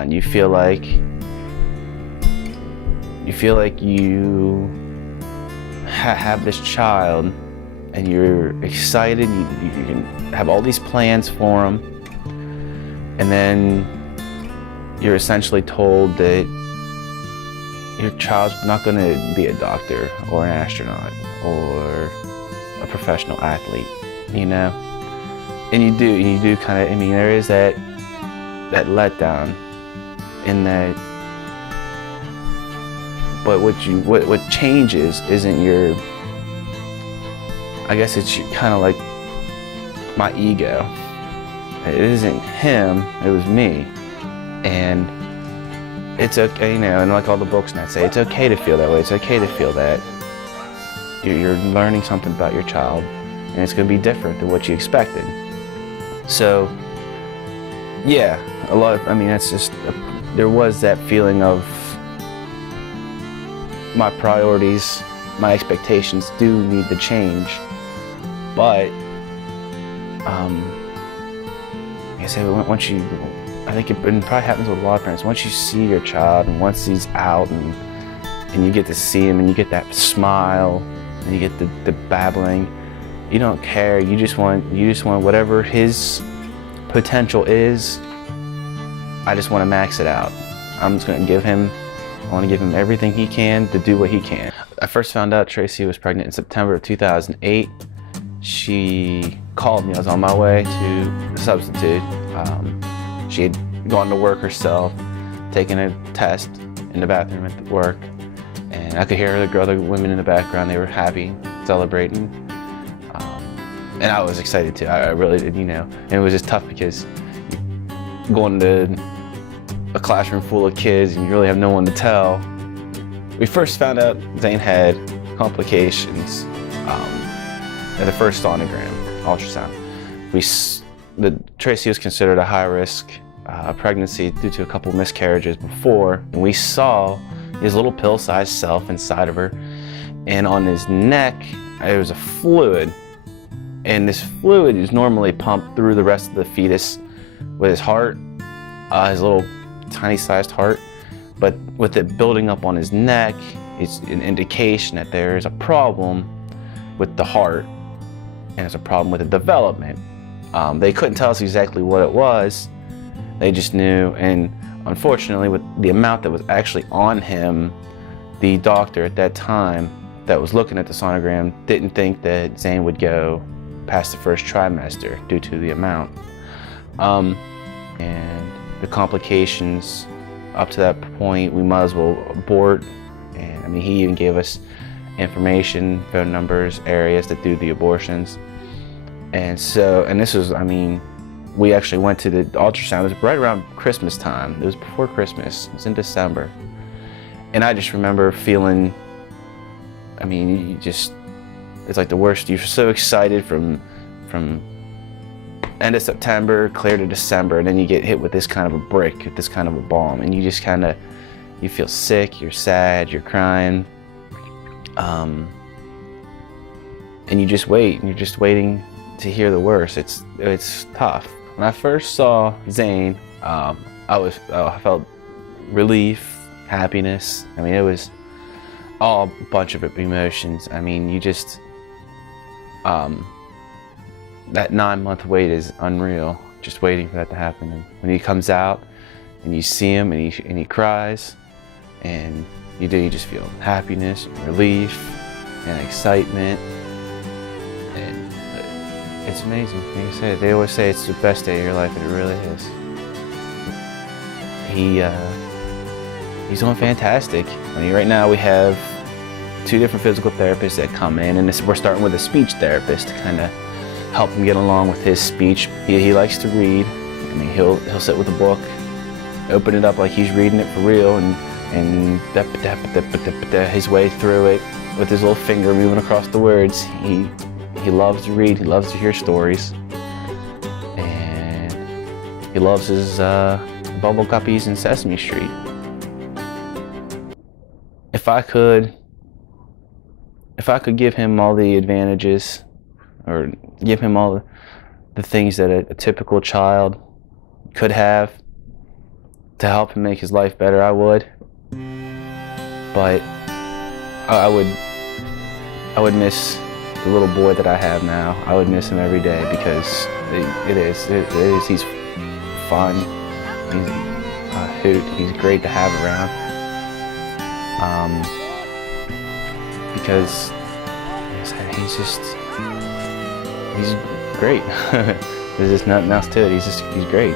And you feel like you have this child, and you're excited. You can have all these plans for him, and then you're essentially told that your child's not going to be a doctor or an astronaut or a professional athlete, you know? And you do kind of, I mean, there is that letdown in that, but what changes isn't your, I guess it's kind of like my ego. It isn't him, it was me. And it's okay, you know, and like all the books now say, it's okay to feel that way. It's okay to feel that. You're learning something about your child, and it's going to be different than what you expected. So, yeah, that's just, there was that feeling of my priorities, my expectations do need to change. But, like I said, once you, I think it probably happens with a lot of parents. Once you see your child, and once he's out, and you get to see him, and you get that smile, and you get the babbling, you don't care. You just want whatever his potential is. I just want to max it out. I want to give him everything he can to do what he can. I first found out Tracy was pregnant in September of 2008. She called me. I was on my way to the substitute. She had gone to work herself, taken a test in the bathroom at work, and I could hear the other women in the background. They were happy, celebrating, and I was excited too. I really did, you know. And it was just tough because going to a classroom full of kids and you really have no one to tell. We first found out Zane had complications at the first sonogram, ultrasound. Tracy was considered a high-risk pregnancy due to a couple miscarriages before, and we saw his little pill-sized self inside of her, and on his neck there was a fluid, and this fluid is normally pumped through the rest of the fetus with his heart, his little tiny-sized heart, but with it building up on his neck, it's an indication that there is a problem with the heart, and it's a problem with the development. They couldn't tell us exactly what it was. They just knew, and unfortunately with the amount that was actually on him, the doctor at that time that was looking at the sonogram didn't think that Zane would go past the first trimester due to the amount. And the complications up to that point, we might as well abort. And I mean, he even gave us information, phone numbers, areas that do the abortions. And so, and this was, I mean, we actually went to the ultrasound. It was right around Christmas time. It was before Christmas. It was in December. And I just remember feeling, I mean, it's like the worst. You're so excited from end of September, clear to December, and then you get hit with this kind of a brick, this kind of a bomb, and you just kind of, you feel sick, you're sad, you're crying, and you just wait, and you're just waiting to hear the worst. It's tough. When I first saw Zane, I felt relief, happiness. I mean, it was all a bunch of emotions. I mean, you just, that 9-month wait is unreal, just waiting for that to happen. And when he comes out and you see him and he cries, and you just feel happiness and relief and excitement, and it's amazing. Like I said, they always say it's the best day of your life, and it really is. He's doing fantastic. I mean, right now we have 2 different physical therapists that come in, and we're starting with a speech therapist to kind of help him get along with his speech. He likes to read. I mean, he'll sit with a book, open it up like he's reading it for real, and his way through it with his little finger moving across the words. He loves to read. He loves to hear stories, and he loves his Bubble Guppies and Sesame Street. If I could give him all the advantages, or give him all the, the things that a typical child could have, to help him make his life better, I would. But I would miss the little boy that I have now. I would miss him every day because it is. He's fun. He's a hoot. He's great to have around. Because he's great. There's just nothing else to it. He's great.